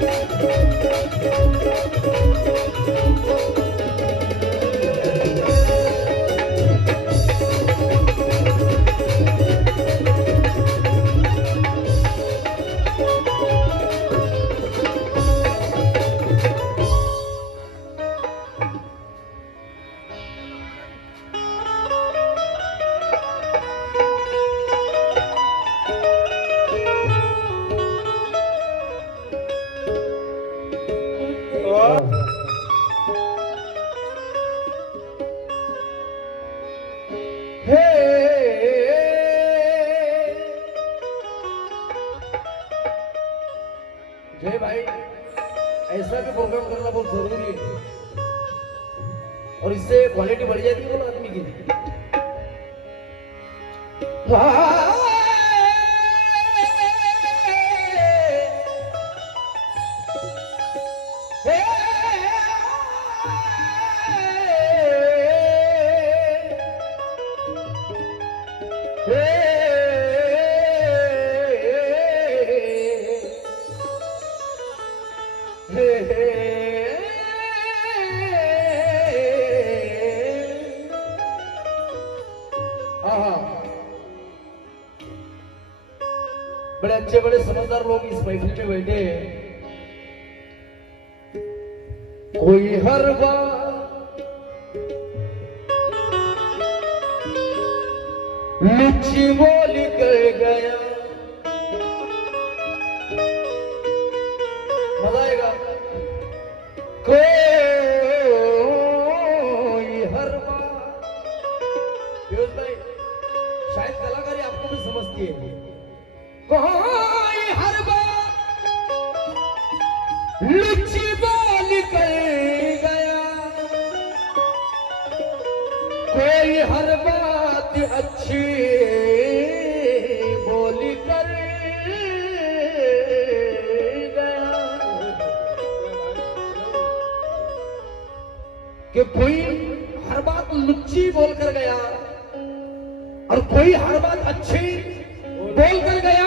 जय भाई, ऐसा भी प्रोग्राम करना बहुत जरूरी है और इससे क्वालिटी बढ़ जाती है बोलो आदमी की। बड़े अच्छे बड़े समझदार लोग इस महफिल में बैठे हैं। कोई हर बार लुच्ची बोल कर गया, मजा आएगा। कोई हर बार, फिरोज भाई शायद कलाकारी आपको भी समझती है। कोई हर बात लुच्ची बोल कर गया, कोई हर बात अच्छी बोल कर गया। कि कोई हर बात लुच्ची बोल कर गया और कोई हर बात अच्छी बोल कर गया,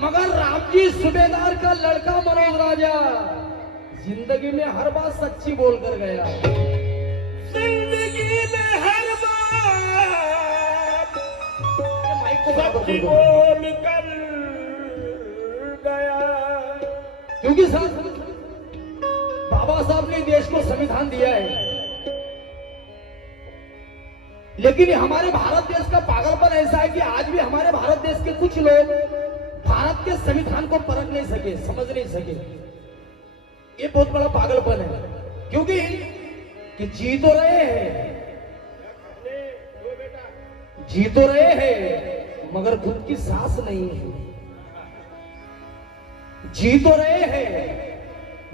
मगर रामजी सूबेदार का लड़का मनोज राजा जिंदगी में हर बात सच्ची बोल कर गया। जिंदगी में हर बात सच्ची बोल कर गया। क्योंकि सर बाबा साहब ने देश को संविधान दिया है, लेकिन हमारे भारत देश का पागलपन ऐसा है कि आज भी हमारे भारत देश के कुछ लोग भारत के संविधान को परख नहीं सके, समझ नहीं सके। ये बहुत बड़ा पागलपन है, क्योंकि कि जी तो रहे हैं मगर खुद की सांस नहीं है। जी तो रहे हैं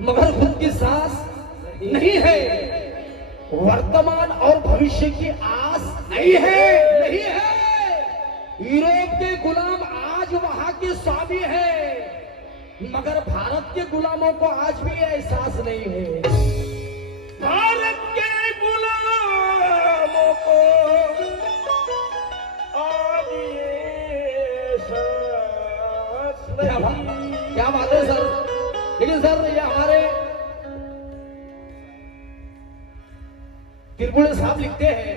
मगर खुद की सांस नहीं है। वर्तमान और भविष्य की आस नहीं है। यूरोप के गुलाम आज वहां के स्वामी है, मगर भारत के गुलामों को आज भी एहसास नहीं है। भारत के गुलामों को आज ये एहसास नहीं। क्या बात है सर। लेकिन सर ये हमारे तिरपुड़े साहब लिखते हैं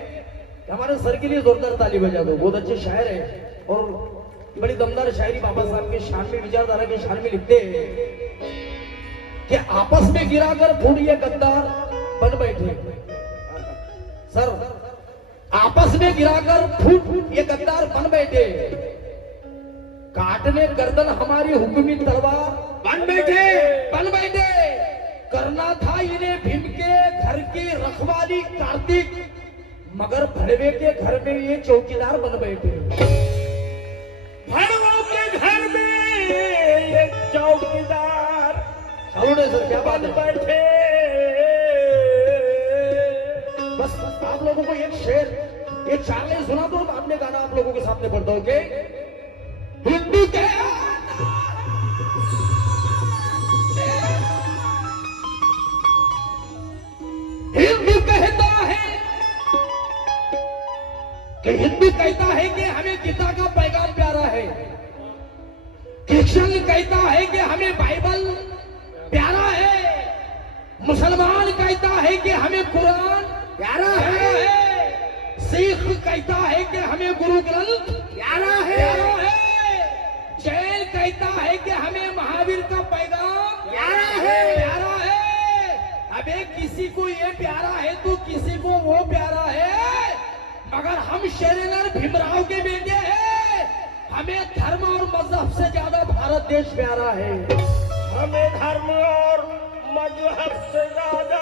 कि हमारे सर के लिए जोरदार ताली बजा दो। बहुत अच्छे शायर हैं और बड़ी दमदार शायरी बाबा साहब के शान में, विचारधारा के शान में लिखते हैं कि आपस में गिराकर फूट ये गद्दार बन बैठे। सर आपस में गिराकर फूट ये गद्दार बन बैठे, काटने गर्दन हमारी हुक्मी तलवार बन बैठे। करना था इन्हें भीम के घर की रखवाली कार्तिक, मगर भड़वे के घर में ये चौकीदार बन बैठे। भड़वों के घर में ये चौकीदार सर क्या बात बन बैठे। बस आप लोगों को एक शेर, एक चार लाइन सुना दो, बाद में गाना आप लोगों के सामने पढ़ता हूं। हिंदू के हिंदू कहता है कि हमें गीता का पैगाम प्यारा है। क्रिश्चियन कहता है कि हमें बाइबल मुसलमान कहता है कि हमें कुरान प्यारा है, सिख कहता है कि हमें गुरु ग्रंथ प्यारा प्यारा है, जैन कहता है कि हमें महावीर का पैगाम प्यारा है। प्यारा है। अबे किसी को ये प्यारा है तो किसी को वो प्यारा है, मगर हम शेरेनर भीमराव के बेटे हैं। हमें धर्म और मजहब से ज्यादा भारत देश प्यारा है। हमें धर्म और मजहब से ज्यादा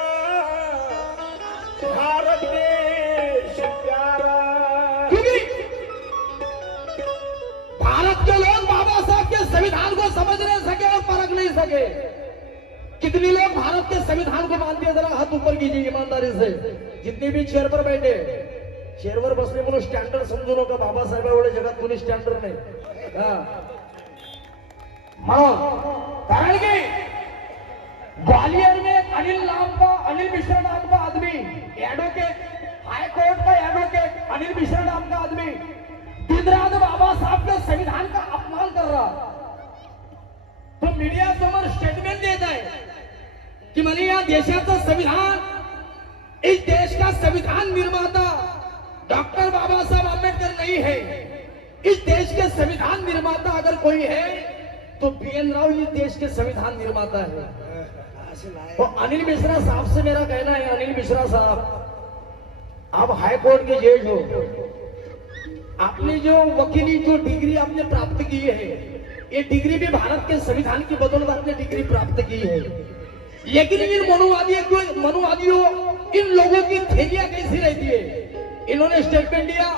भारत देश प्यारा। क्योंकि भारत के लोग बाबा साहब के संविधान को समझ नहीं सके और परख नहीं सके। कितने लोग भारत के संविधान को मानते हैं? जरा हाथ ऊपर कीजिए ईमानदारी से। जितने भी चेयर पर बैठे, चेअरवर बसले म्हणून स्टँडर्ड समजू नका. बाबासाहेब एवढे जगात कोणी स्टँडर्ड नाही. कारण की ग्वालियर में अनिल मिश्रा नाम का आदमी, एडवोकेट, हाई कोर्ट का एडवोकेट अनिल मिश्रा नाम का आदमी दिन रात बाबा साहब के संविधान का अपमान कर रहा, तो मीडिया समोर स्टेटमेंट देत आहे की म्हणे या देशाचं संविधान, इस देश का संविधान निर्माता डॉक्टर बाबा साहब आंबेडकर नहीं है. इस देश के संविधान निर्माता अगर कोई है तो BN राव इस देश के संविधान निर्माता है. और अनिल मिश्रा साहब से मेरा कहना है, अनिल मिश्रा साहब, आप हाई कोर्ट के जज हो. आपने जो वकीली जो डिग्री आपने प्राप्त की है, ये डिग्री भी भारत के संविधान की बदौलत आपने डिग्री प्राप्त की है. लेकिन इन मनुवादियों इन लोगों की थैलियां कैसी रहती है? इन्होंने स्टेटमेंट दिया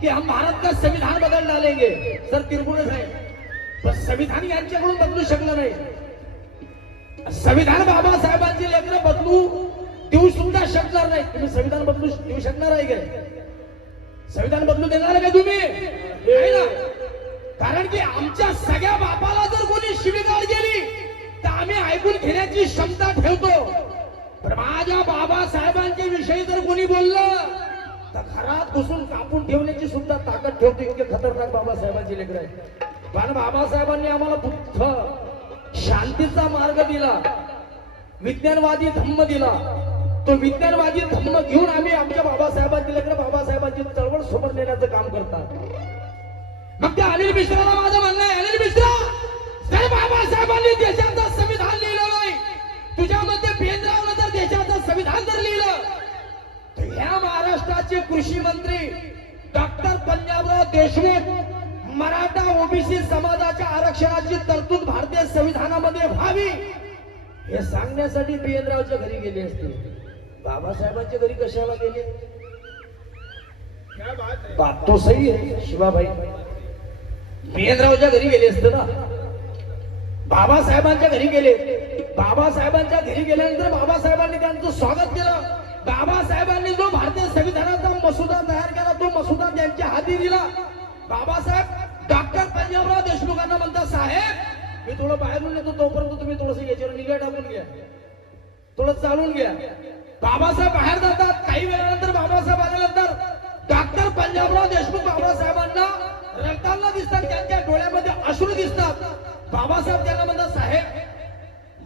कि हम भारत का संविधान बदल डालेंगे. सर तिरपुरे साहेब, पण संविधान यांच्याकडून बदलू शकलं नाही. संविधान बाबासाहेबांची लेकरं बदलू देऊ सुद्धा शकणार नाही. तुम्ही संविधान बदलू देऊ शकणार आहे का? संविधान बदलू देणार का तुम्ही? नाही ना. कारण की आमच्या सगळ्या बापाला जर कोणी शिवीगाळ केली तर आम्ही ऐकून घेण्याची क्षमता ठेवतो. पण माझ्या बाबासाहेबांच्या विषयी जर कोणी बोललं तर घरात घुसून कापून ठेवण्याची सुद्धा ताकद ठेवतो. इतके खतरनाक बाबासाहेबांची लेकरं आहेत. पण बाबासाहेबांनी आम्हाला बुद्ध शांतीचा मार्ग दिला, विज्ञानवादी धम्म दिला. तो विज्ञानवादी धम्म घेऊन आम्ही आमच्या बाबासाहेबांची लेकरं बाबासाहेबांची चळवळ समोर नेण्याचं काम करतात. मग त्या अनिल मिश्राला माझं म्हणणं आहे, अनिल मिश्रा, जर बाबासाहेबांनी देशाचं संविधान लिहिलं नाही, तुझ्यामध्ये बेंद्रावनं जर देशाचं संविधान जर लिहिलं, तर ह्या महाराष्ट्राचे कृषी मंत्री डॉक्टर पंजाबराव देशमुख मराठा ओबीसी समाजाच्या आरक्षणाची तरतूद भारतीय संविधानामध्ये व्हावी हे सांगण्यासाठी BN रावच्या घरी गेले असते. बाबासाहेबांच्या घरी कशाला गेले? बात तो सही है शिवाभाई. BN रावच्या घरी गेले असते ना. बाबासाहेबांच्या घरी गेले. बाबासाहेबांच्या घरी गेल्यानंतर बाबासाहेबांनी त्यांचं स्वागत केलं. बाबासाहेबांनी जो भारतीय संविधानाचा मसुदा तयार केला तो मसुदा त्यांच्या हाती दिला. बाबासाहेब डॉक्टर पंजाबराव देशमुखांना म्हणतात, साहेब मी थोडं बाहेरून येतो, तोपर्यंत तुम्ही थोडस याच्यावर निगा टाकून घ्या, थोडं चालून घ्या. बाबासाहेब बाहेर जातात. काही वेळानंतर बाबासाहेब आल्यानंतर डॉक्टर पंजाबराव देशमुख बाबासाहेबांना रडताना दिसतात, त्यांच्या डोळ्यामध्ये अश्रू दिसतात. बाबासाहेब त्यांना म्हणतात, साहेब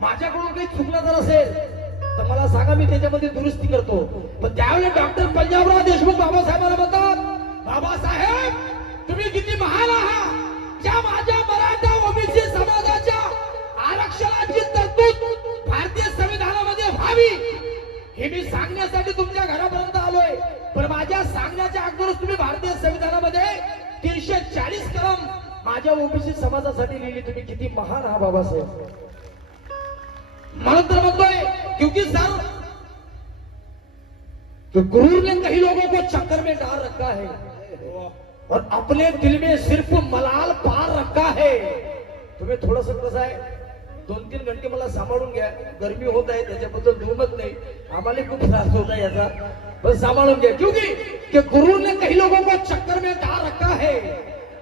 माझ्याकडून काही चुकलं जर असेल तर मला सांगा, मी त्याच्यामध्ये दुरुस्ती करतो. पण त्यावेळेस डॉक्टर पंजाबराव देशमुख बाबासाहेबांना म्हणतात, बाबासाहेब तुम्ही किती महान आहात. ज्या माझ्या मराठा ओबीसी समाजाच्या आरक्षणाची तरतूद भारतीय संविधानामध्ये व्हावी हे मी सांगण्यासाठी तुमच्या घरापर्यंत आलोय. पण माझ्या सांगण्याच्या अगोदरच तुम्ही भारतीय संविधानामध्ये 340 कलम माझ्या ओबीसी समाजासाठी लिहिली. तुम्ही किती महान आहात बाबासाहेब. म्हणून तर म्हणतोय, क्योंकि सर तो गुरूर ने कई लोगों को चक्कर में डाल रखा है और अपने दिल में सिर्फ मलाल पार रखा है. तुम्ही थोडस कसं आहे, 2-3 घंटे मला सांभाळून घ्या. गर्मी होत आहे त्याच्याबद्दल दुमत नाही, आम्हाला खूप त्रास होता है याचा, बस सांभाळून घ्या. क्योंकि गुरु ने कई लोगों को चक्कर में डाल रखा है,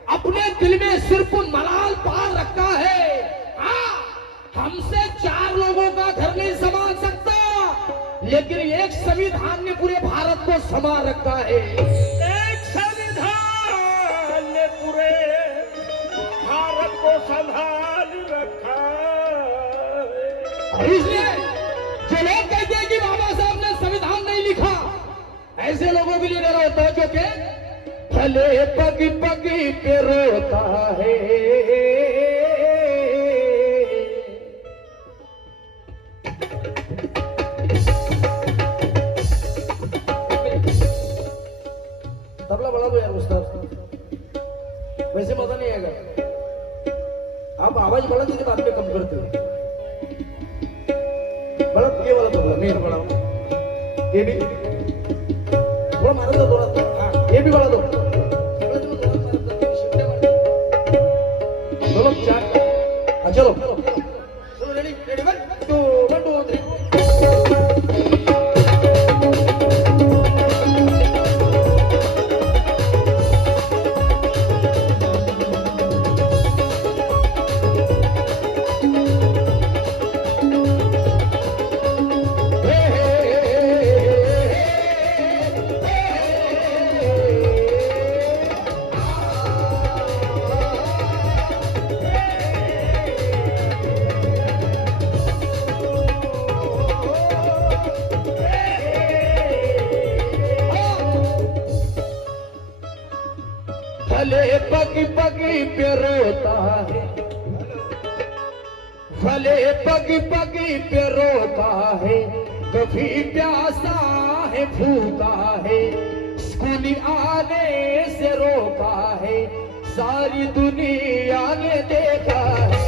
अपने दिल में सिर्फ मलाल पार रखा है. हाँ, हमसे 4 लोगों का घर नहीं संभाल सकता, लेकिन एक संविधान ने पूरे भारत को संभाल रखा है. एक संविधान ने पूरे भारत को संभाल रखा है. इसलिए ऐसे लोगों के लिए डरा होता है जो कि भले पगी पगी पे रोता है। तबला बढ़ा दो यार उस्ताद, वैसे मजा नहीं आएगा। आप आवाज बढ़ा दीजिए, बाद में कम करते हो। बड़ा ये वाला तबला मेहर बढ़ाओ, ये भी थोड़ा मारा दो, थोड़ा हाँ ये भी बढ़ा दो। चलो चार, हाँ चलो चलो रेडी रेडी 1 2 3। भले पगी पगी पे रोता है, भले पगी पगी पे रोता है, कभी प्यासा है भूखा है, स्कूल आने से रोका है, सारी दुनिया ने देखा है।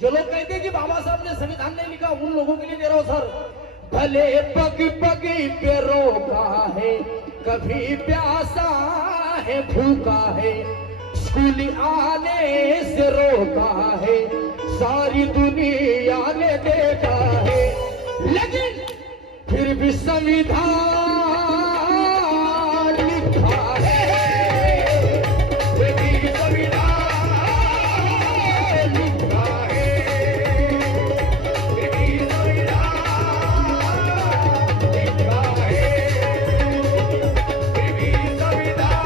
जो लोग कहते हैं कि बाबा साहब ने संविधान नहीं लिखा, उन लोगों के लिए दे रहा हूं सर। भले पगी पगी पे रोका है, कभी प्यासा है भूखा है, स्कूल आने से रोका है, सारी दुनिया ने देखा है, लेकिन फिर भी संविधान लिखा है, फिर भी संविधान लिखा है, फिर भी संविधान लिखा है, फिर भी संविधान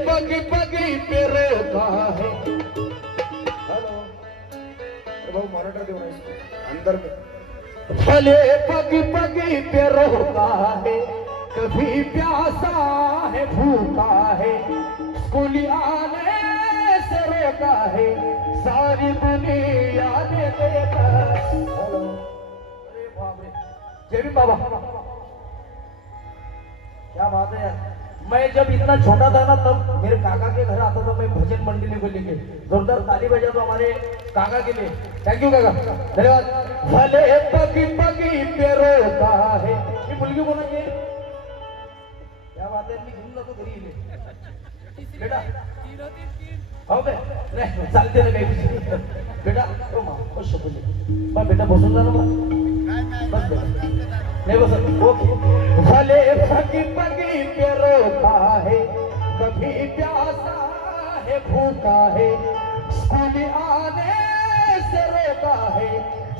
पगी पगी पे रोता है। हेलो भाऊ मराठा देव अंदर में। भले पगी पगी पे रोता है, कभी प्यासा है भूखा है, स्कूल आने से रोका है, सारी दुनिया ने देखा है। हेलो अरे बाप रे, जय भीम बाबा, क्या बात है यार। मैं जब इतना छोटा था ना, तब मेरे काका के घर आता था मैं भजन मंडली को लेके। जोरदार ताली बजा दो हमारे काका के लिए। थैंक यू काका, धन्यवाद। भले पगी पगी पे रोता है, ये मुलगी बोला ये क्या बात है, मी घेऊन जातो घरी इले बेटा हो बे नाही चालते ना काही बेटा ओ मा ओ शपथ बा बेटा बसून जा ना बा बस बेटा नहीं बस ओके। भले पगी पगी पे रोता है, कभी प्यासा है भूखा है, स्कूल आने से रोका है,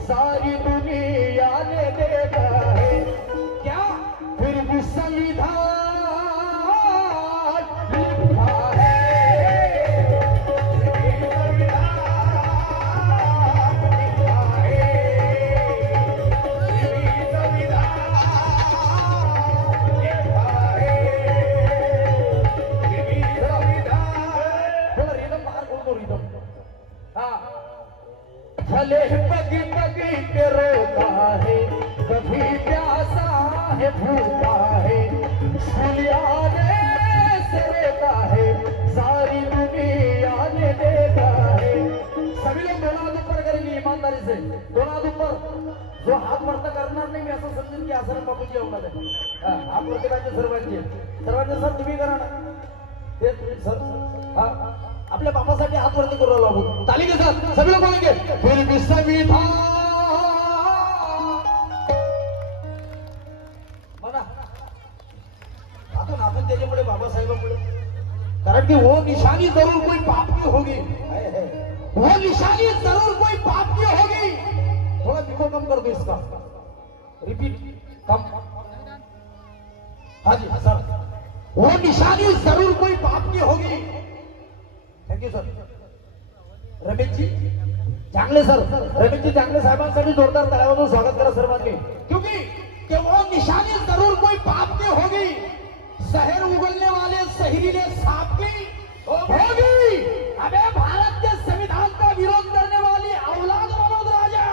सारी दुनिया ने देखा है, क्या फिर भी संविधान लिखा है, भले पगी पगी पे रोता है, कभी प्यासा है भूखा है, स्कूल आने से रोता है, सारी दुनिया ने देखा है। सभी लोग दोनों हाथ ऊपर करेंगे ईमानदारी से, दोनों हाथ ऊपर। जो हात वरता करणार नाही मी असं समजेल की आसाराम बापूजी होणार आहे। हात वरती पाहिजे सर्वांचे, सर्वांचे सर तुम्ही करा ना ते तुम्ही सर हा आपल्या बापासाठी हात वरती करू लागू ताली के साथ सभी लोग बोलेंगे फिर भी संविधान म्हणा आपण त्याच्यामुळे बाबासाहेबांमुळे, कारण की वो निशानी जरूर कोई पाप की होगी, वो निशानी जरूर कोई पाप की होगी। थोड़ा दिखो कम कर दो इसका, रिपीट कम। हाँ जी सर, वो निशानी जरूर कोई पाप की होगी। Thank you sir. Ramesh ji चांगले सर, रमेश जी चांगले साहेबांसाठी जोरदार टाळ्यांवाजून स्वागत करा सर्वांनी, क्योंकि कि वो निशानी जरूर कोई पाप की होगी। शहर उगलने वाले शहरीले सांप की होगी। अबे भारत के संविधान का विरोध करने वाली औलाद मनोज राजा,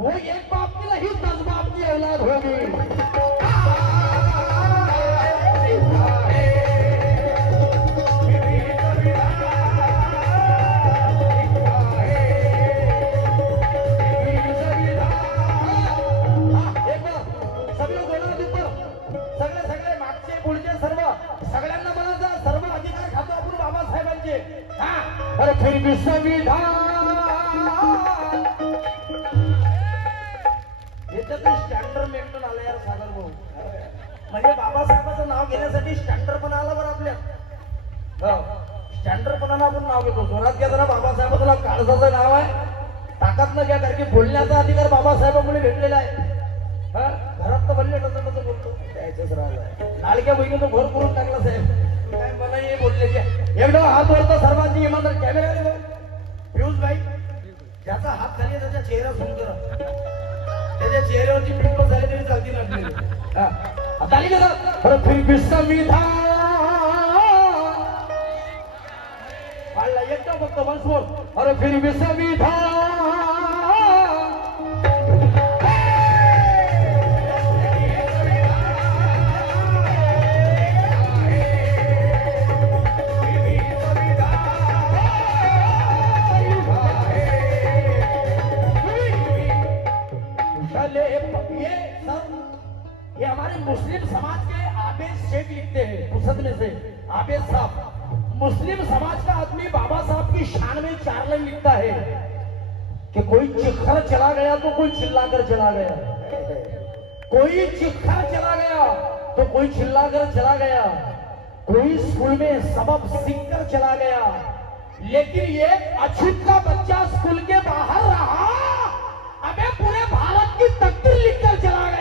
वो एक बाप की नहीं 10 बाप की औलाद होगी। अरे फिर भी संविधान याच्यात स्टँडर्ड मेंटेन आलं यार सागर भाऊ, म्हणजे बाबासाहेबांचं नाव घेण्यासाठी स्टँडर्ड पण आलं बरं आपल्या। स्टँडर्ड पणानं आपण नाव घेतो, जोरात घ्या जरा। बाबासाहेबांचं काळजाचं नाव आहे, ताकद न घ्या, कारण की बोलण्याचा अधिकार बाबासाहेबांमुळे भेटलेला आहे। घरात तर बोलले नसं बोलतो त्याच राहिलं, लाडक्या बहिणीनं भर करून टाकला साहेब, काय मला हे बोलले की एकदम हात वरतो सर्वांनी इमानदार कॅमेरा पियुष भाई, ज्याचा हात खाली त्याचा चेहरा सुन करा, त्याच्या चेहऱ्यावरची पिंपल झाली तरी चालती लागली। ताली करा। अरे फिर भी संविधान वाढला एकदम फक्त वन्स मोर। अरे फिर भी संविधान ये हमारे मुस्लिम समाज के आबेद शेख लिखते हैं पुस्तक में से। आबेद साहब मुस्लिम समाज का आदमी बाबा साहब की शान में 4 लाइन लिखता है कि कोई चिखर चला गया तो कोई चिल्लाकर चला गया, कोई चिखर चला गया तो कोई चिल्लाकर चला गया, कोई स्कूल में सबक सीखकर चला गया, लेकिन ये अछूत का बच्चा स्कूल के बाहर रहा, अबे पूरे भारत की तकदीर लिखकर चला गया।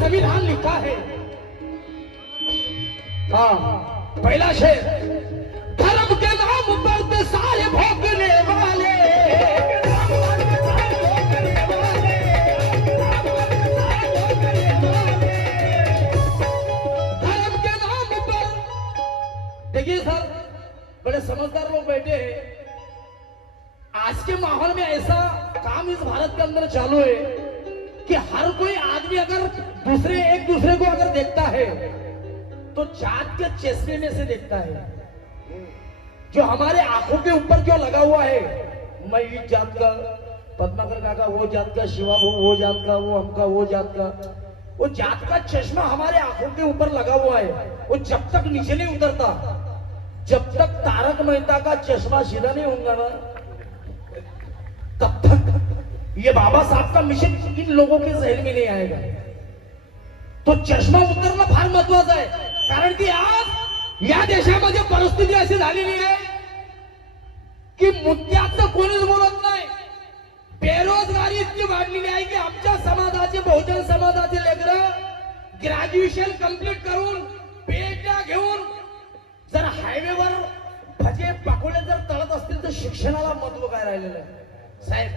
संविधान लिखा है। पहला शेर, धर्म के नाम पर तो सारे भोगने वाले, धर्म के नाम पर। देखिए सर, बड़े समझदार लोग बैठे हैं। आज के माहौल में ऐसा काम इस भारत के अंदर चालू है कि हर कोई आदमी अगर एक दूसरे को अगर देखता है तो जात के चश्मे में से देखता है। जो हमारे आंखों के ऊपर क्यों लगा हुआ है, मैं इस जात का, पद्माकर काका वो जात का, शिवा वो जात का, वो हमका वो जात का, वो जात का चश्मा हमारे आंखों के ऊपर लगा हुआ है। वो जब तक नीचे नहीं उतरता, जब तक तारक मेहता का चश्मा सीधा नहीं होगा ना, तब तक ये बाबा साहब का मिशन इन लोगों के जहन में नहीं आएगा। तो चष्मा उतरणं फार महत्वाचं आहे, कारण की आज या देशामध्ये परिस्थिती अशी झालेली आहे की मुद्द्याचं कोणीच बोलत नाही। बेरोजगारी इतकी वाढलेली आहे की आमच्या समाजाचे, बहुजन समाजाचे लेकरं ग्रॅज्युएशन कंप्लीट करून पेट्या घेऊन जर हायवेवर भजे पाकोळे जर तळत असतील तर शिक्षणाला महत्व काय राहिलेलं आहे साहेब?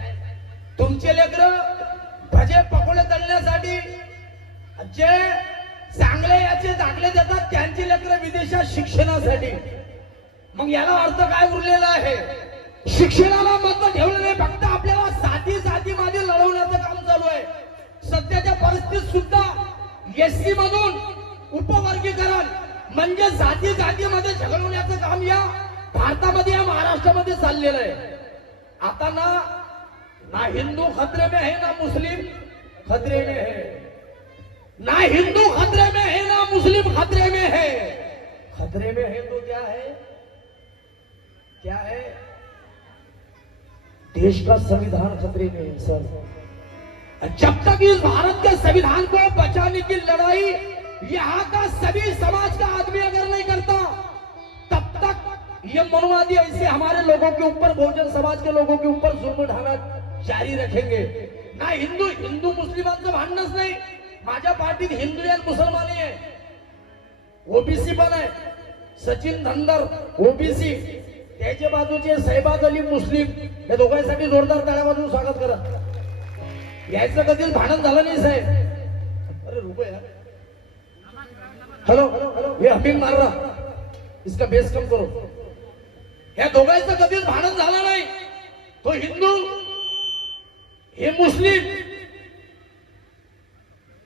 तुमचे लेकरं भजे पकोडे तळण्यासाठी जे चांगले याचे दाखले देतात त्यांची लेकरं विदेशात शिक्षणासाठी। मग याला अर्थ काय उरलेला आहे? शिक्षणाला महत्व ठेवलं नाही, फक्त आपल्याला जातीमध्ये लढवण्याचं काम चालू आहे. सध्याच्या परिस्थितीत सुद्धा एससी मधून उपवर्गीकरण म्हणजे जातीमध्ये झगडवण्याचं काम या भारतामध्ये, या महाराष्ट्रामध्ये चाललेलं आहे. आता ना हिंदू खतरे में है, ना मुस्लिम खतरे में है. ना हिंदू खतरे में है, ना मुस्लिम खतरे में है. खतरे में है तो क्या है? क्या है? देश का संविधान खतरे में है सर. जब तक इस भारत के संविधान को बचाने की लड़ाई यहाँ का सभी समाज का आदमी अगर नहीं करता, तब तक ये मनोवादी ऐसे हमारे लोगों के ऊपर, बहुजन समाज के लोगों के ऊपर जुल्म ढाना जारी रखेंगे. ना हिंदू मुस्लिमांचं भांडणच नाही. माझ्या पार्टीत हिंदू आणि मुसलमानी आहे, ओबीसी पण आहे. सचिन धनगर ओबीसी, त्याच्या बाजूचे सहबाज अली मुस्लिम, या दोघांसाठी जोरदार टाळ्या वाजवून स्वागत करा. यायचं कधीच भांडण झालं नाही साहेब. अरे रुपया, हेलो ये हमिंग मार रहा, इसका बेस कम करो. या दोघांचं कधीच भांडण झालं नाही. तो हिंदू, हे मुस्लिम.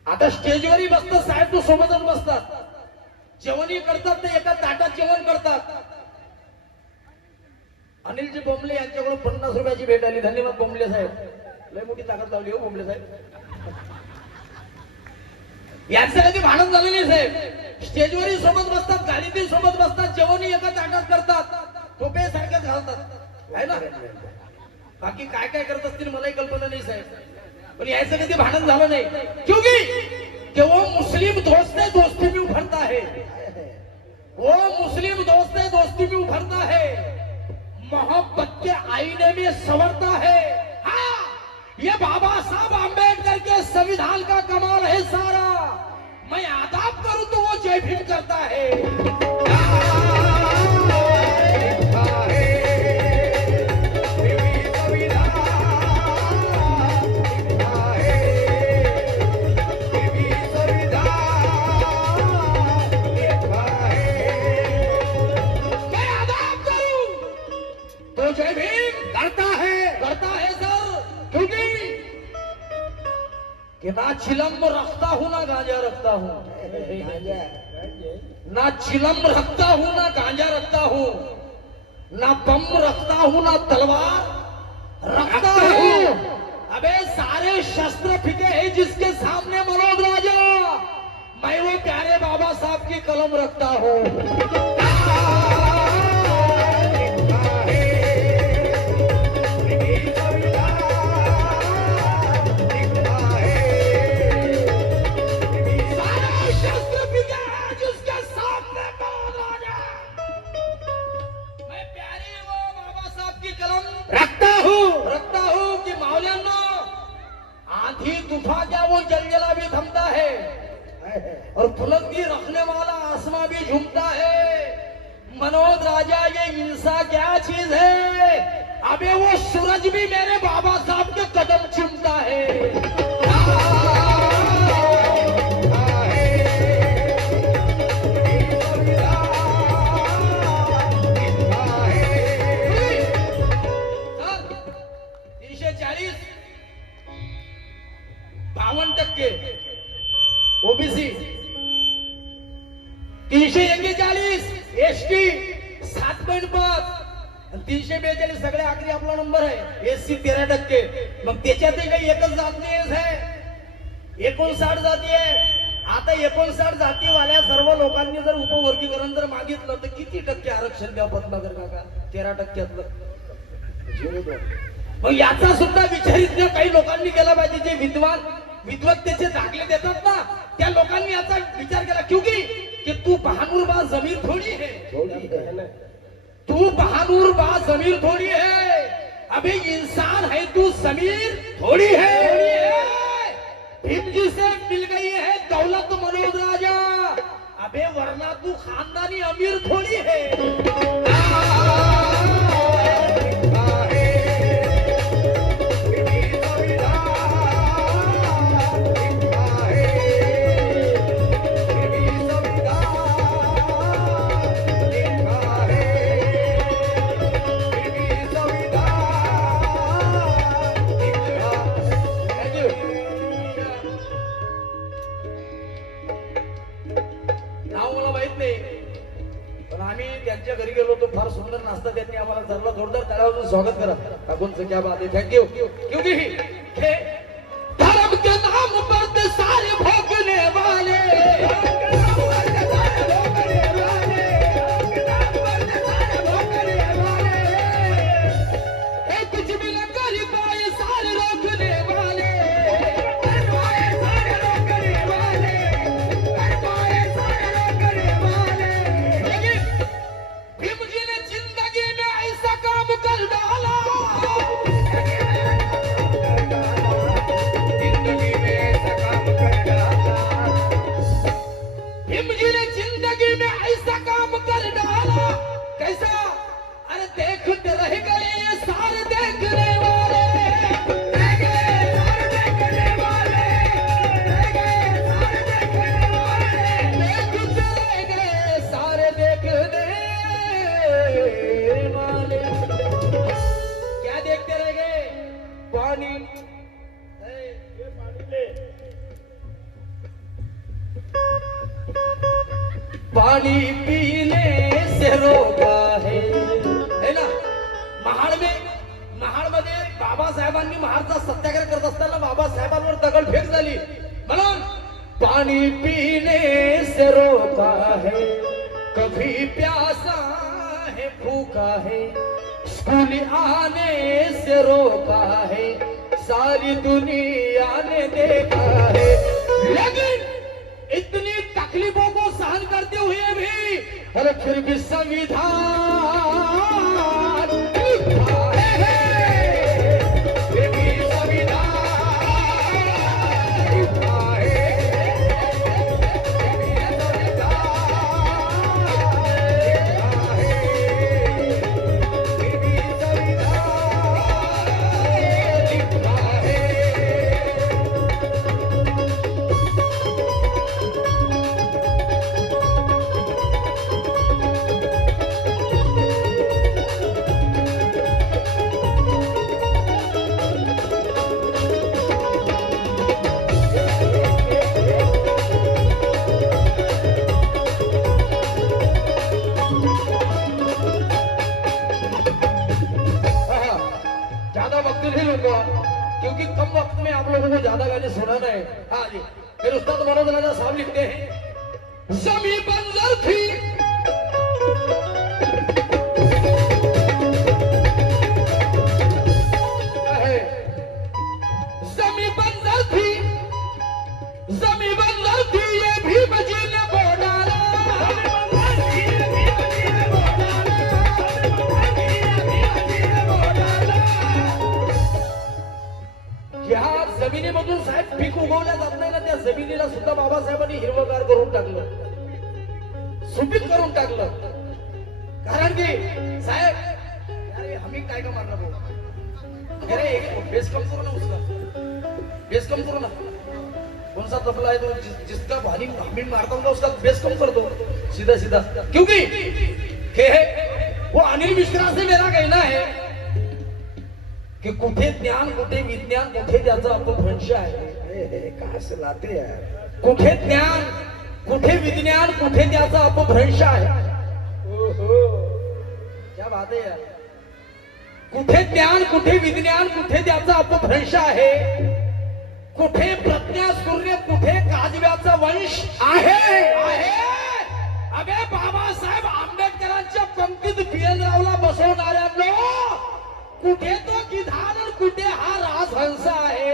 आता स्टेजवरही बसतात साहेब, तो सोबतच बसतात, जेवणही करतात, ते एका ताटात जेवण करतात. अनिलजी बोंबले यांच्याकडून 50 रुपयाची भेट आली. धन्यवाद बोंबले साहेब, लय मोठी ताकद लावली हो बोंबले साहेब. यांचं कधी भांडण झालं नाही साहेब. स्टेजवरही सोबत बसतात, गाडीतही सोबत बसतात, जेवणही एका ताटात करतात, टोपे सारख्याच घालतात आहे ना. बाकी काय काय करत असतील मलाही कल्पना नाही साहेब, पण यायचं कधी भांडण झालं नाही. क्योंकि वो मुस्लिम दोस्त है, दोस्ती में उभरता है. वो मुस्लिम दोस्त है, दोस्ती में उभरता है, मोहब्बत के आईने में संवरता है. हाँ, ये बाबा साहब आंबेडकर के संविधान का कमाल है सारा. मैं आदाब करूं तो वो जय भीम करता है. जय भीम करता है सर. क्योंकि कि ना चिलम रखता हूं, ना गांजा रखता हूं. ना चिलम रखता हूं, ना गांजा रखता हूं. ना बम रखता हूं, ना तलवार रखता हूं. अबे सारे शस्त्र फिके हैं जिसके सामने मनोज राजा. मैं वो प्यारे बाबा साहब की कलम रखता हूं. रखता हूं कि मौलाना आंधी तूफान क्या वो जलजला भी थमता है, और बुलंदी रखने वाला आसमां भी झूमता है. मनोज राजा ये इंसान क्या चीज है? अबे वो सूरज भी मेरे बाबा साहब के कदम चूमता है. ओबीसी 341 एसटी 7.5 342 सगळे आखरी आपला नंबर आहे. एससी 13%. मग त्याच्यातही काही एकच जात नाही आहे, 59 जाती आहे. आता 59 जातीवाल्या सर्व लोकांनी जर उपवर्गीकरण जर मागितलं तर किती टक्के आरक्षण द्या पद्माकर काका? 13%. मग याचा सुद्धा विचार इथल्या काही लोकांनी केला पाहिजे. जे विद्वत्तेचे दाखले देतात ना, त्या लोकांनी याचा विचार केला. क्योंकि कि तू बहानूरबा जमीर थोड़ी है, तू बहानूरबा जमीर थोड़ी है. अभी इंसान है तू जमीर थोड़ी है. भीम जी से मिल गई है दौलत मनोज राजा. अबे वरना तू खानदानी अमीर थोड़ी है. पण आम्ही त्यांच्या घरी गेलो तो फार सुंदर नाश्ता त्यांनी आम्हाला चालला. जोरदार टाळ्या वाजवून स्वागत करा. काकूंचं क्या बात है, थँक्यू. क्योंकि हे धर्म के नाम पर ते सारे भोगने वाले, ए कुछ भी न कर पाए सारे रोकने वाले, लेकिन भीम जी ने जिंदगी में ऐसा काम कर डाला, जिंदगी में ऐसा काम कर डाला, भीम जी ने जिंदगी में ऐसा काम कर डाला. कैसा? अरे देखते रह गए ये सारे देखने वाले, रह गए सारे देखने वाले, रह गए सारे देखने वाले, देखते रह गए सारे देखने वाले. क्या देखते रह गए? पानी. ये पाणी ले. पानी पीने से रोका है ना. महाडमध्ये बाबासाहेबांनी महाडचा सत्याग्रह करत असताना बाबासाहेबांवर दगडफेक झाली म्हणून पानी पीने से रोका है, कभी प्यासा है भूखा है, स्कूल आने से रोका है, सारी दुनिया ने देखा है. लेकिन इतनी तकलीफों को सहन करते हुए भी अरे फिर भी संविधान लिखा है, फिर भी संविधान लिखा है, फिर भी संविधान लिखा है, फिर भी संविधान लिखा है. ज्यादा वक्त नहीं लूंगा क्योंकि कम वक्त में आप लोगों को ज्यादा गाने सुनाना है. हाँ जी, फिर उस्ताद मनोज राजा साहब लिखते हैं, जमी बंजर थी जमी बंजर थी, जमी बंजर थी, ये भी बजी ने बो डाला, ज्या जमिनीमधून साहेब पीक उगवल्या जात नाही ना, त्या जमिनीला सुद्धा बाबासाहेबांनी हिरवगार करून टाकलं, सुपीक करून टाकलं. कारण की साहेब अरे हमी काय का मारना भाऊ, अरे बेस कम करो ना, उसका बेस कम करो ना. कौन सा तबला है तो जिसका भारी हमी मारता हूँ उसका बेस कम कर दो सीधा सीधा. क्योंकि वो अनिल मिश्रा से मेरा कहना है कि कुठे ज्ञान कुठे विज्ञान कुठे त्याचा अपभ्रंश आहे. कहाँ से लाते यार. कुठे ज्ञान कुठे विज्ञान कुठे त्याचा अपभ्रंश आहे. ओहो. क्या बात आहे यार. कुठे ज्ञान कुठे विज्ञान कुठे त्याचा अपभ्रंश आहे. कुठे प्रज्ञा सूर्य कुठे काजव्याचा वंश आहे. अबे बाबासाहेब आंबेडकरांच्या पंक्तीत BN रावला बसवणाऱ्यांनो, कुठे तो गिधान आणि कुठे हा राजहंस आहे.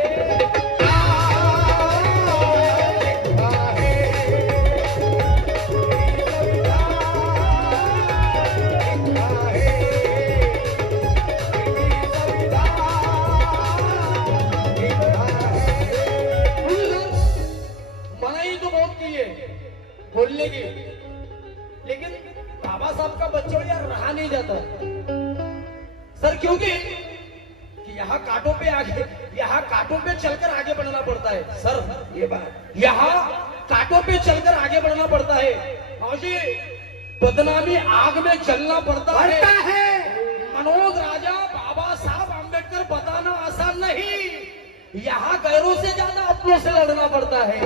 मनाही तो बहुत की है बोलने की, लेकिन बाबा साहब का बच्चों यार रहा नहीं जाता सर. क्योंकि कि यहाँ कांटों पे चलकर आगे बढ़ना पड़ता है सर. ये बात. यहाँ कांटों पे चलकर आगे बढ़ना पड़ता है. मौसी बदनामी आग में चलना पड़ता है. मनोज राजा बाबा साहब आंबेडकर बताना आसान नहीं. यहाँ गैरों से ज्यादा अपनों से लड़ना पड़ता है.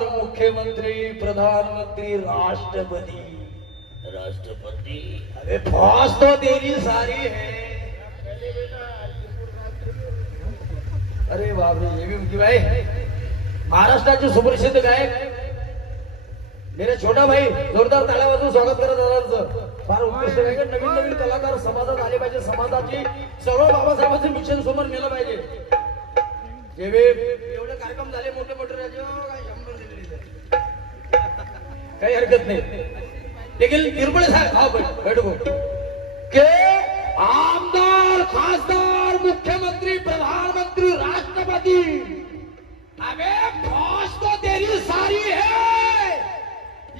सरदार मुख्यमंत्री प्रधानमंत्री राष्ट्रपति राष्ट्रपति अरे फौज तो तेरी सारी है। अरे बाप रे, ये भी उनकी भाई महाराष्ट्राचे सुप्रसिद्ध गायक मेरे छोटा भाई, जोरदार टाळ्या वाजवून स्वागत करा दादांचं। फार उत्कृष्ट गायक, नवीन नवीन कलाकार समाजात आले पाहिजे, समाजाची सर्व बाबासाहेबांचं मिशन समोर नेलं पाहिजे। जेवे एवढे कार्यक्रम झाले मोठे मोठे राज्य काय 100 दिल्ली काही हरकत नाही, लेकिन किरपळे साहेब हा बैठो के आमदार खासदार मुख्यमंत्री प्रधानमंत्री राष्ट्रपति अबे फौज तो तेरी सारी है,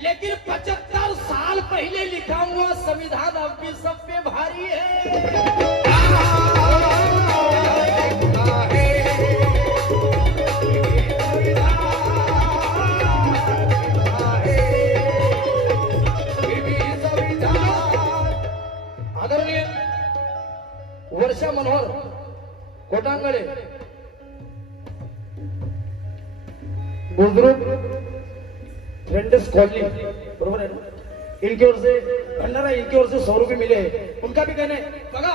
लेकिन 75 साल पहले लिखा हुआ संविधान अब भी सब पे भारी है। आदरणीय वर्षा मनोहर कोटांगळे बुजुर्ग फ्रेंड्स कॉलोनी बरोबर है ना, इनकी ओर से भंडारा, इनकी ओर से 100 रुपये मिले हैं। उनका भी कहना है बघा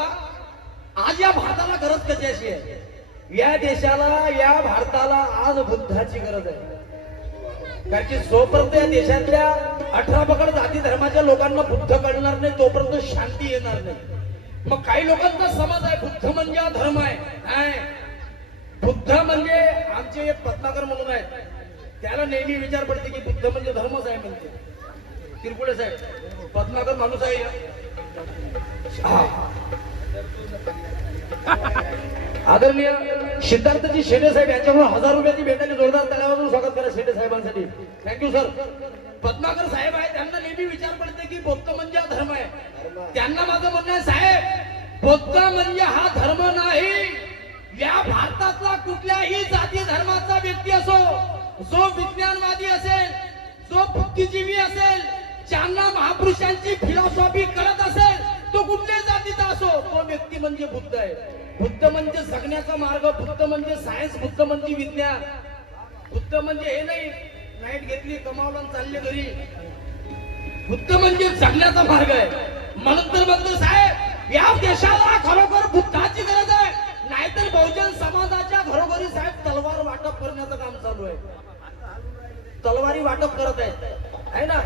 आज या भारताला गरज कशी अशी आहे, या देशाला या भारताला आज बुद्धाची गरज आहे। कारण की जोपर्यंत या देशातल्या 18 पकड जाती धर्माच्या लोकांना बुद्ध कळणार नाही तोपर्यंत शांती येणार नाही। मग काही लोकांचा समज आहे बुद्ध म्हणजे हा धर्म आहे, नाही, बुद्ध म्हणजे आमचे एक पद्माकर म्हणून आहे, त्याला नेहमी विचार पडते की बुद्ध म्हणजे धर्मच आहे म्हणते तिरपुळे साहेब, पद्माकर माणूस आहे आदरणीय सिद्धार्थजी शेटे साहेब यांच्याकडून 1000 रुपयाची भेटायला जोरदार ताळ्यावाजून स्वागत करा शेटे साहेबांसाठी, थँक्यू सर। पद्माकर साहेब आहे, त्यांना नेहमी विचार पडते की बौद्ध म्हणजे हा धर्म आहे, त्यांना माझं म्हणणं आहे साहेब बौद्ध म्हणजे हा धर्म नाही, या भारतातला कुठल्याही जाती धर्माचा व्यक्ती असो, जो विज्ञानवादी असेल, जो बुद्धिजीवी असेल, ज्यांना महापुरुषांची फिलॉसॉफी कळत असेल, तो कुठल्याही जातीचा असो, तो व्यक्ती म्हणजे बुद्ध आहे। बुद्ध म्हणजे जगण्याचा मार्ग, बुद्ध म्हणजे सायन्स, बुद्ध म्हणजे विज्ञान, बुद्ध म्हणजे हे नाही नाईट घेतली कमावला चालले घरी, बुद्ध म्हणजे जगण्याचा मार्ग आहे। म्हणून तर म्हणतो साहेब या देशाला खरोखर बुद्धाची गरज आहे, नाहीतर बहुजन समाजाच्या घरोघरी साहेब तलवार वाटप करण्याचं काम चालू आहे, तलवारी वाटप करत आहे ना।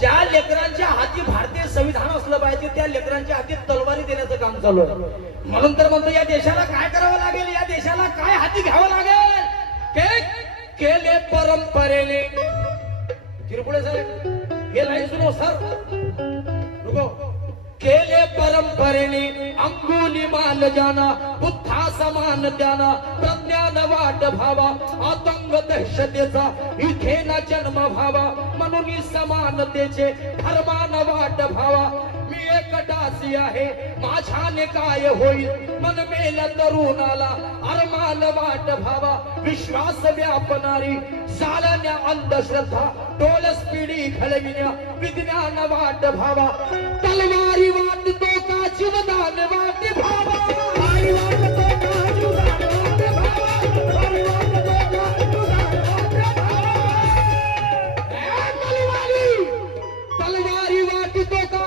ज्या लेकरांच्या हाती भारतीय संविधान असलं पाहिजे त्या लेकरांच्या हाती तलवारी देण्याचं काम चालू आहे। म्हणून तर म्हणतो या देशाला काय करावं लागेल, या देशाला काय हाती घ्यावं लागेल, केले परंपरेने किरपुळे साहेब हे लाईन सुनो सर, रुको, केले परंपरेने अंगुली मान जाना, बुद्धा समान त्याना प्रज्ञान वाट भावा, आतंक दहशतेचा इथे न जन्म भावा, म्हणून समानतेचे धर्मान वाट भावा। मी एक दासी आहे माझ्याने काय होईल, मन मेल तरुणाला अरमान वाट भावा, विश्वास व्यापणारी चालण्या अंधश्रद्धा, डोलस पिढी घडविण्या विज्ञान वाट भावा, तलवारी वाट तो का जीवदान वाट भावा, आई वाट तो का जीवदान वाट भावा, आई वाट तो का जीवदान वाट भावा, तलवारी वाट तो का,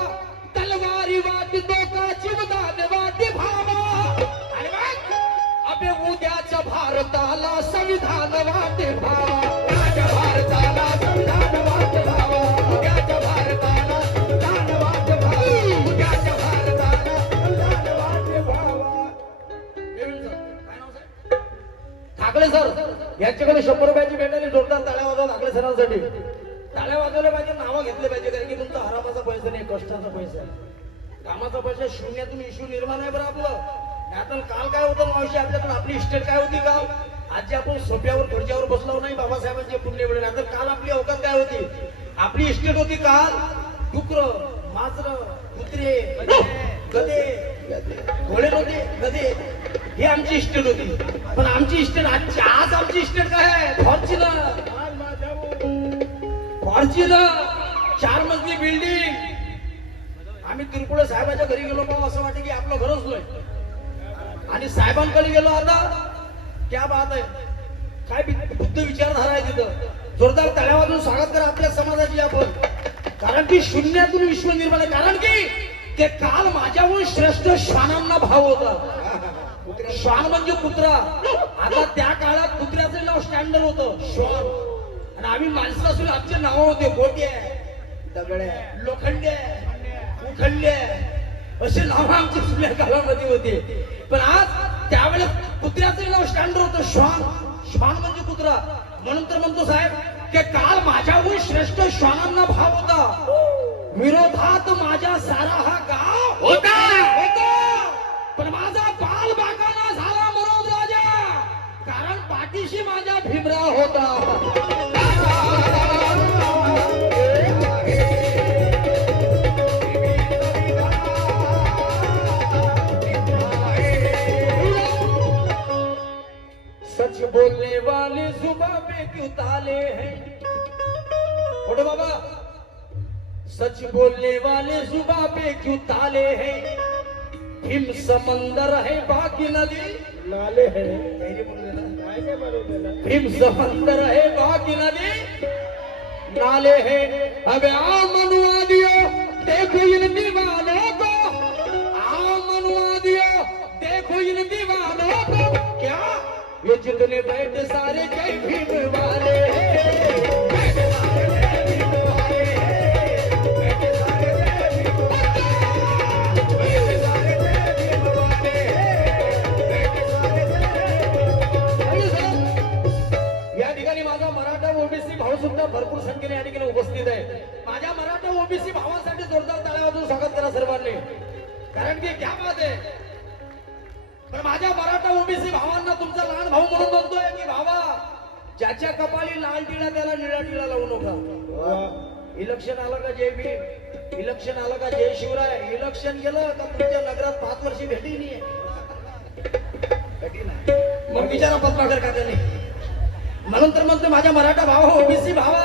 तलवारी वाट तो का जीवदान वाट भावा। आणि मग अबे उद्याच्या भारताला संविधान वाट भावा, उद्याच्या भारताला संविधान वाट भावा, उद्याच्या भारताला संविधान वाट भावा, उद्याच्या भारताला संविधान वाट भावा। काय नाव साहेब? ठाकरे सर यांच्याकडे 100 रुपयाची भेटायला जोरदार टाळ्या वाजवा ठाकरे सरांसाठी, टाळ्या वाजवल्या पाहिजे, नावं घेतले पाहिजे, कारण की तुमचा हरामाचा पैसा नाही, कष्टाचा पैसा आहे, कामाचा पैसा शून्यातून इश्यू निर्माण आहे बरं आपलं। आता काल काय होतं मावशी आपल्याकडे, आपली इस्टेट काय होती काल, आज आपण सोप्यावर खुर्च्यावर बसलो नाही बाबासाहेबांचे पुण्य वेळ, आता काल आपली अवकात काय होती, आपली इस्टेट होती काल डुकर, माजर, कुत्रे, गधे, घोडे नव्हते, गधे, ही आमची इस्टेट होती। पण आमची इस्टेट आज आमची इस्टेट काय आहे, फॉर्च्युनर, फॉर्च्युनर 4 मजली बिल्डिंग। आम्ही तिरपुळे साहेबाच्या घरी गेलो मग असं वाटतं की आपलं घरच नाही, आणि साहेबांकडे गेलो आता क्या बात आहे, काय बुद्ध विचारधारा आहे तिथं, जोरदार टाळ्या वाजवून स्वागत करा आपल्या समाजाची आपण. कारण की शून्यातून विश्व निर्माण आहे. कारण की ते काल माझ्याहून श्रेष्ठ श्वानांना भाव होता. श्वान म्हणजे कुत्रा. आता त्या काळात कुत्र्याचं नाव स्टँडर्ड होतं श्वान. आणि आम्ही माणसं असून आमचे नाव होते गोट्या, दगड्या, लोखंड्या, उखंड्या असे नाव आमच्या जुन्या काळामध्ये होते. पण आज त्यावेळेस कुत्र्याचं नाव स्टँडर्ड होतं श्वान. श्वान म्हणजे कुत्रा. म्हणून तर म्हणतो साहेब की काल माझ्याहून श्रेष्ठ श्वानांना भाव होता. विरोधात माझ्या सारा हा गाव होता. पण माझा बाल बागाना झाला मनोज राजा. कारण पाठीशी माझ्या भीमराव होता. सच बोलने वाले जुबा पे क्यों ताले हैं. उठो बाबा. सच बोलने वाले जुबा पे क्यों ताले हैं. हिम समंदर है बाकी नदी नाले हैं. हिम समंदर है बाकी नदी नाले हैं. अबे आओ मनुवादियों देखो इन दीवानों को. आओ मनुवादियों देखो इन दीवानों को. क्या ये जितने बैठ सारे जय भीम वाले हैं. बैठ सारे जय भीम वाले हैं. बैठ सारे जय भीम वाले हैं. बैठ सारे जय भीम वाले हैं. बैठ सारे जय भीम. या ठिकाणी माझा मराठा ओबीसी भाऊ सुद्धा भरपूर संख्येने या ठिकाणी उपस्थित आहे. माझ्या मराठा ओबीसी भावांसाठी जोरदार टाळ्या वाजवून स्वागत करा सर्वांनी. कारण की क्या बात आहे. पण माझ्या मराठा ओबीसी भावांना तुमचा लहान भाऊ म्हणून म्हणतोय की भावा ज्याच्या कपाळी लाल टिळा त्याला निळा टिळा लावू नका. इलेक्शन आलं का जय भीम. इलेक्शन आलं का जय शिवराय. इलेक्शन गेलं का तुमच्या नगरात 5 वर्षी भेटी नाहीये. मग विचारा पद्माकर काकाने. म्हणून तर म्हणतो माझ्या मराठा भावा ओबीसी भावा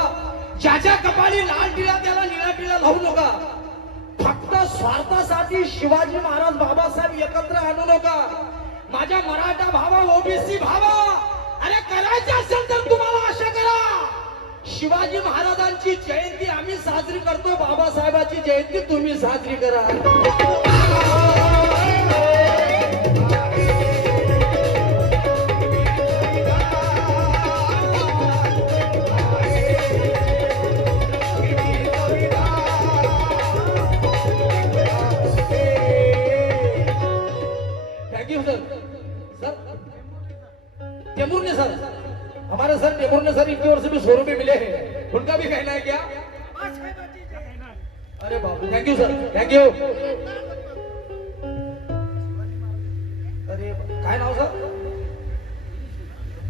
ज्याच्या कपाळी लाल टिळा त्याला निळा टिळा लावू नका. फक्त स्वार्थासाठी शिवाजी महाराज बाबासाहेब एकत्र आणू नका. माझ्या मराठा भावा ओबीसी भावा अरे करायचं असेल तर तुम्हाला आशा करा. शिवाजी महाराजांची जयंती आम्ही साजरी करतो. बाबासाहेबांची जयंती तुम्ही साजरी करा. टेमुरने सर हमारे सर टेमुरने सर इनकी ओर से भी 100 रुपए मिले हैं. उनका भी कहना है क्या. अरे बाबू thank you sir. Thank you. अरे काय नाव सर.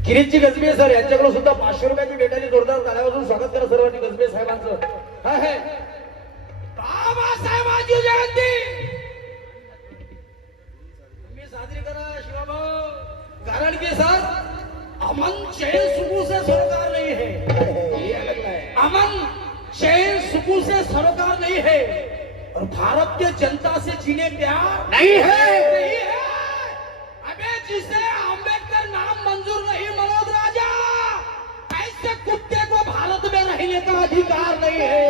किरीटची गजबे सर यांच्याकडे सुद्धा 500 रुपयाची भेटायची जोरदार टाळ्या वाजवून स्वागत करा सर्वांनी गजबे साहेबांचं. आहे बाबासाहेबांची जयंती तुम्ही साजरी करा शिवाभाऊ. कारण की सर अमन चैन सुकून से सरोकार नहीं है. ये अलग है. अमन चैन सुकून से सरोकार नहीं है. और भारत के जनता से जीने प्यार नहीं है. नहीं है. अबे जिसे अंबेडकर नाम मंजूर नहीं मनोज राजा ऐसे कुत्ते को भारत में रहने का अधिकार नहीं है.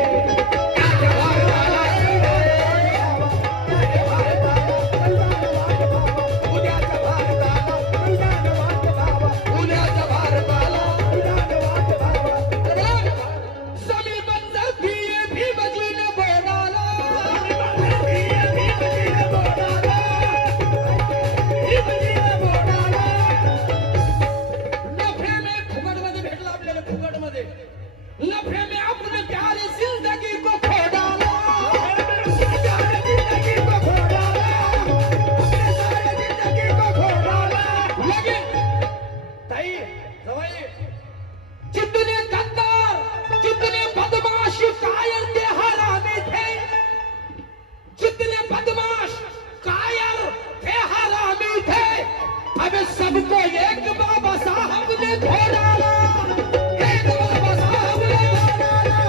सबको एक बाबा साहब ने घोड़ा. एक बाबा साहब ने घोड़ा.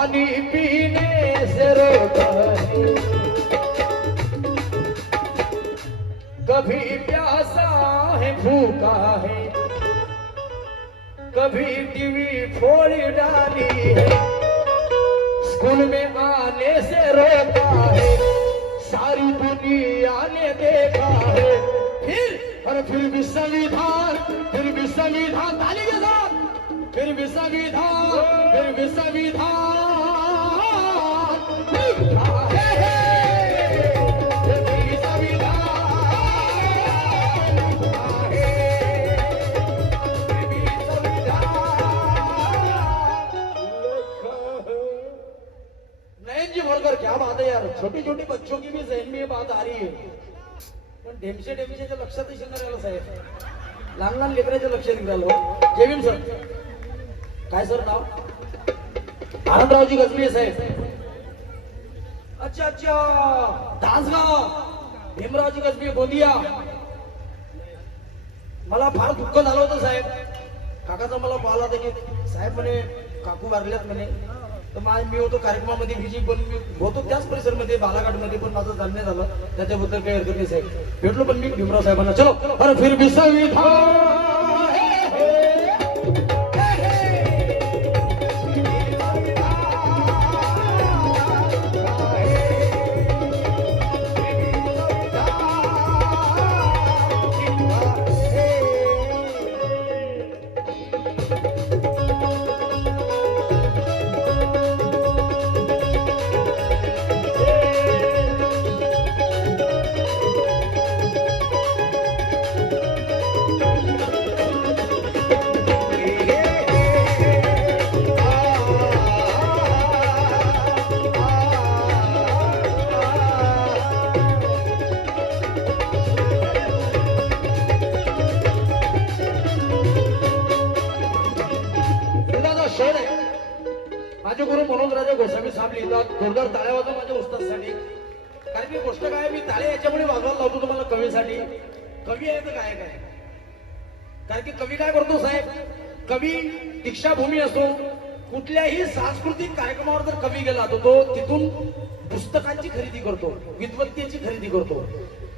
पानी पीने से रोका है, कभी प्यासा है भूखा है, कभी टीवी फोड़ डाली है, स्कूल में आने से रोका है, सारी दुनिया ने देखा है, फिर भी संविधान, ताली के साथ, फिर भी संविधान, फिर भी संविधान नयन जी बोलकर क्या बात है यार, छोटी छोटी बच्चों की भी जहन में ये बात आ रही है, पण ढेमशेच्या लक्षातच येणार आलं साहेब, लहान लहान लेकराच्या लक्षात निघालं. जय भीम सर. काय सर नाव? आनंदरावजी गजबी साहेब. अच्छा अच्छा, दासगाव भीमरावजी गजबी गोंदिया. मला फार दुःख झालं होतं साहेब, काकाचा मला कॉल आला की साहेब म्हणे काकू वारल्यात म्हणे, तर मी होतो कार्यक्रमामध्ये बिजी, पण मी होतो त्याच परिसरमध्ये बालाघाटमध्ये, पण माझं जाणणे झालं, त्याच्याबद्दल काही हरकत नाही साहेब. भेटलो पण मी भीमराव साहेबांना. चलो अरे फिर भी संविधान, माझे गुरु मनोजराजे गोसावी साहेब लिहितात, जोरदार टाळ्या वाजवा माझ्या उस्तादसाठी. कारण की गोष्ट काय, मी टाळे याच्यामुळे वाजवायला लावतो तुम्हाला कवीसाठी. कवी आहे तर काय काय, कारण की कवी काय करतो साहेब, कवी दीक्षाभूमी असो, कुठल्याही सांस्कृतिक कार्यक्रमावर जर कवी गेला तर तो तिथून पुस्तकांची खरेदी करतो, विद्वत्तेची खरेदी करतो,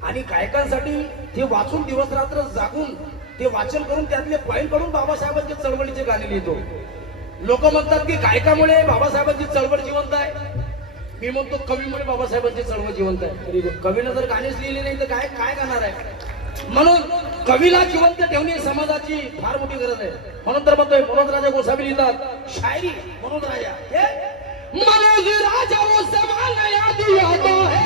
आणि गायकांसाठी ते वाचून दिवस रात्र जागून ते वाचन करून त्यातले पॉईंट काढून बाबासाहेबांच्या चळवळीचे गाणे लिहितो. लोक म्हणतात की गायकामुळे बाबासाहेबांची चळवळ जिवंत आहे, मी म्हणतो कवीमुळे बाबासाहेबांची चळवळ जिवंत आहे. कवीनं जर गाणेच लिहिले नाही तर काय काय गाणार आहे, म्हणून कवीला जिवंत ठेवणे समाजाची फार मोठी गरज आहे. म्हणून तर म्हणतोय मनोजराजा गोसावी लिहितात शायरी, मनोजराजा मनोजराजा वो जमाना याद आता है,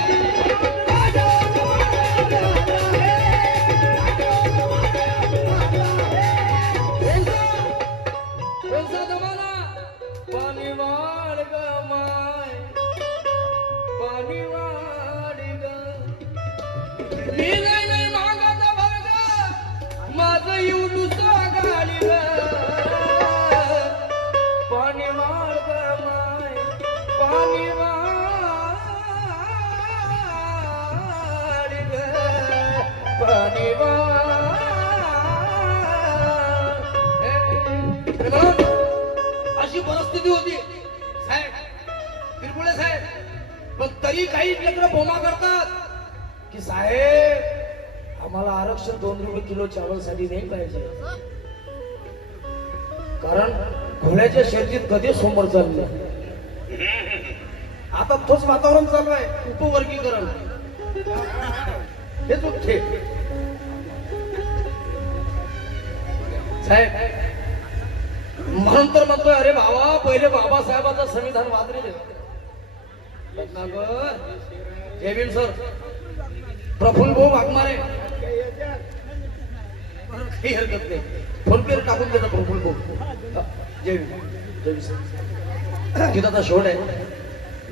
पाणी वाढ ग माय, पाणी वाढ ग, मी नाही मागत बघ माझं येऊन गाडी ग, पाणी वाढ ग माय, पाणी वाढ ग, पाणी वाढ. अशी परिस्थिती होती साहेब, बिरकुळे साहेब, पण तरी काही लेकरं बोमा करतात की साहेब आम्हाला आरक्षण 2 रुपये किलो चावलसाठी नाही पाहिजे, कारण घोड्याच्या शर्यतीत कधी समोर चालले. आता तोच वातावरण चालू आहे, उपवर्गीकरण. हेच उठे साहेब. म्हणून तर म्हणतोय अरे भावा, पहिले बाबासाहेबांचं संविधान वाजरे दे. जय भीम सर. प्रफुल्ल भाऊ वाघमारे, काही हरकत नाही, फोन पे टाकून देतात प्रफुल्ल भाऊ. जय भीम, जय भीम सर. गीताचा शोध आहे,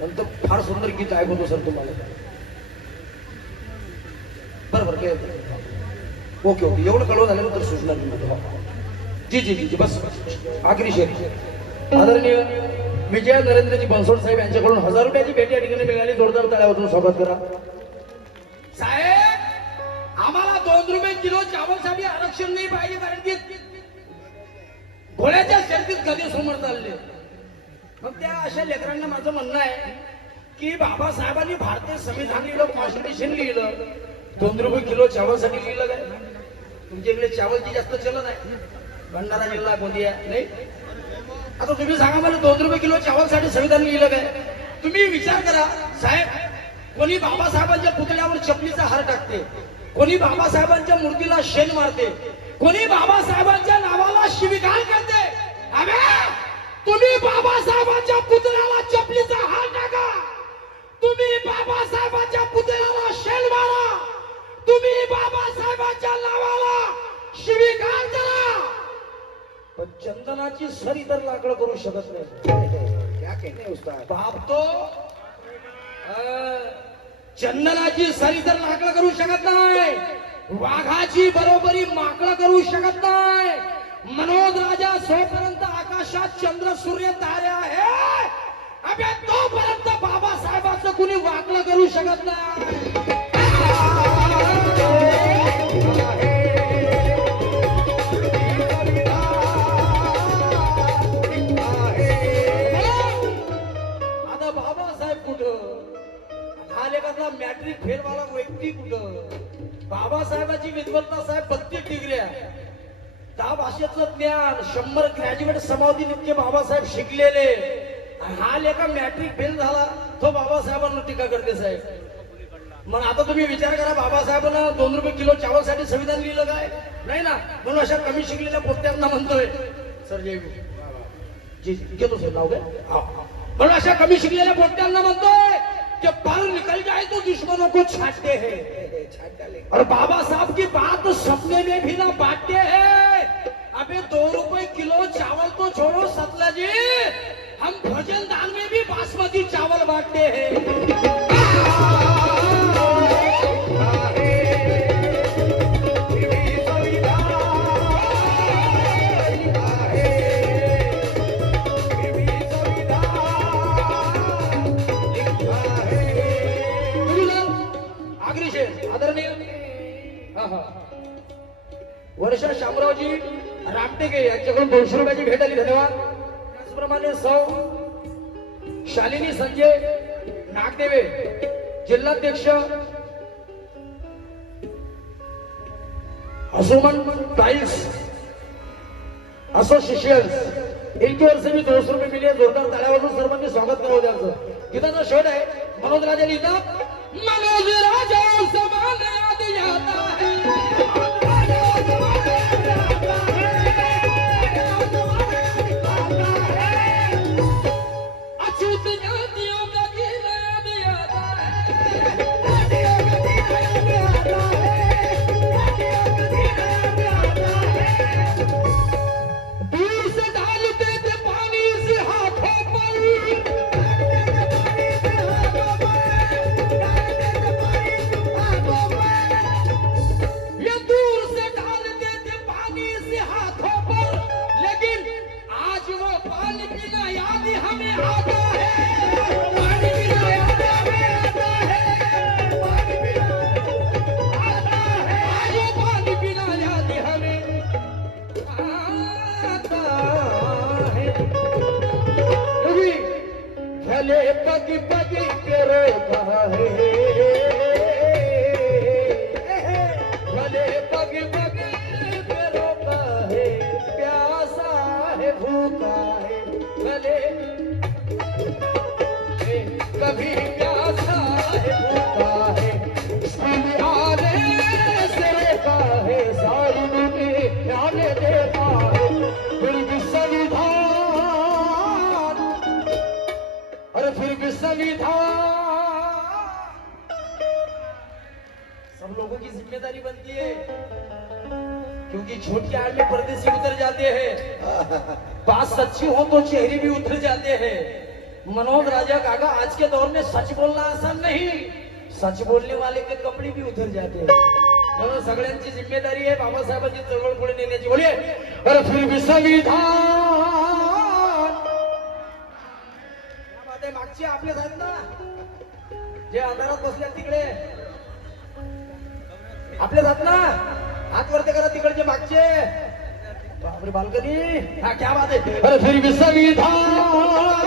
नंतर फार सुंदर गीत ऐकवतो सर तुम्हाला. बरोबर काय, ओके ओके, एवढं कळवून झाल्यानंतर सूचना तुम्हाला. जी जी जी बस आखरी शेर. आदरणीय विजया नरेंद्रजी बनसोड साहेब यांच्याकडून 1000 रुपयाची भेट या ठिकाणी मिळाली. जोरदार टाळ्यावाजून स्वागत करा. साहेब आम्हाला 2 रुपये किलो चावलसाठी आरक्षण नाही पाहिजे, कारण की घोड्याच्या शर्यतीत कधी समोर चालले. मग त्या अशा लेकरांना माझं म्हणणं आहे की बाबासाहेबांनी भारतीय संविधान लिहिलं, कॉन्स्टिट्यूशन लिहिलं, 2 रुपये किलो चावलसाठी लिहिलं काय? तुमच्या इकडे चावलची जास्त चलन आहे, भंडारा जिल्हा गोंदिया नाही. आता तुम्ही सांगा मला 2 रुपये किलो चावलसाठी संविधान लिहिलं काय? तुम्ही विचार करा साहेब, कोणी बाबासाहेबांच्या पुतळ्यावर चपलीचा हार टाकते, कोणी बाबासाहेबांच्या मूर्तीला शेण मारते, कोणी बाबासाहेबांच्या नावाला शिवीगाळ करते. अबे तुम्ही बाबासाहेबांच्या पुतळ्याला चपलीचा हार टाका, तुम्ही बाबासाहेबांच्या पुतळ्याला शेण मारा, तुम्ही बाबासाहेबांच्या नावाला शिवीगाळ करा, पण चंदनाची सरी तर लाकडं करू शकत नाही. क्या कहने उस्ताद? बाप तो चंदनाची सरी तर लाकडं करू शकत नाही, वाघाची बरोबरी माकडं करू शकत नाही. मनोज राजा सोपर्यंत आकाशात चंद्र सूर्य तारे आहे, अबे तोपर्यंत बाबासाहेबांचं कुणी वाकडं करू शकत नाही. आता बाबासाहेब कुठं, हा लेखातला मॅट्रिक फेल वाला व्यक्ती कुठं? बाबासाहेबांची विद्वत्ता साहेब 32 डिग्र्या, 10 भाषेचं ज्ञान, 100 ग्रॅज्युएट समावती इतके बाबासाहेब शिकलेले. हा लेखा मॅट्रिक फेल झाला, तो बाबासाहेबांना टीका करते साहेब. मग आता तुम्ही विचार करा, बाबासाहेबांना 2 रुपये किलो चावलसाठी संविधान लिहिलं काय? नाही ना. म्हणून अशा कमी शिकलेल्या पोट्यांना म्हणतोय सर जय जी घेतो सर नाव काय. म्हणून अशा कमी शिकलेल्या पोट्यांना म्हणतोय कि पर निकल जाए तो दुश्मनों को छाटते हैं, छाट डाले. और बाबा साहब की बात सपने में भी ना बांटते हैं. अबे 2 रुपए किलो चावल तो छोड़ो सतलाजी, हम भोजन दान में भी बासमती चावल बांटते हैं. आदरणीय वर्षा शामरावजी रामटेके यांच्याकडून 200 रुपयाची भेट आली, धन्यवाद. त्याचप्रमाणे सौ शालिनी संजय नागदेवे जिल्हाध्यक्ष असोमन टाइल्स असोसिएशन, इनकी ओर से भी 200 रुपये मिले. जोरदार ताळ्यावरून सर्वांनी स्वागत करावं त्यांचं. गीताचा शेवट आहे मनोज राजा लिहितात, मनोज राजा समान याद आता है, अछूत जातियों का गीत याद आता है, दूर से डालते थे पानी से हाथों पर, ये दूर से डालते थे पानी से हाथों पर, लेकिन आज वो पानी पीना याद हमें आता है, पानी पीना याद हमें आता है, पानी पीना आता है, आज वो पानी पीना याद हमें आता है. कभी भले पग पग के रोता है, भले पग पग के रोता है, प्यासा है भूखा है, भले कभी प्यासा है भूखा है, स्कूल आने से रोका है, सारी दुनिया ने देखा है, फिर भी संविधान, अरे फिर भी संविधान. सब लोगों की जिम्मेदारी बनती है, क्योंकि छोटी आड़ में परदेसी उतर जाते हैं, बात सच्ची हो तो चेहरे भी उतर जाते हैं. मनोज राजा काका, आज के दौर में सच बोलना आसान नहीं, सच बोलने वाले के कपड़े भी उतर जाते हैं. म्हणून सगळ्यांची जिम्मेदारी आहे बाबासाहेबांची चळवळ पुढे नेण्याची. बोलिये अरे फिर भी संविधान. क्या बात आहे, मागचे आपलेच आहेत ना जे अंधारात बसले तिकडे, आपलेच आहेत ना, हात वरती करा तिकडचे मागचे. अरे बालकनी हाँ क्या बात है अरे फिर भी संविधान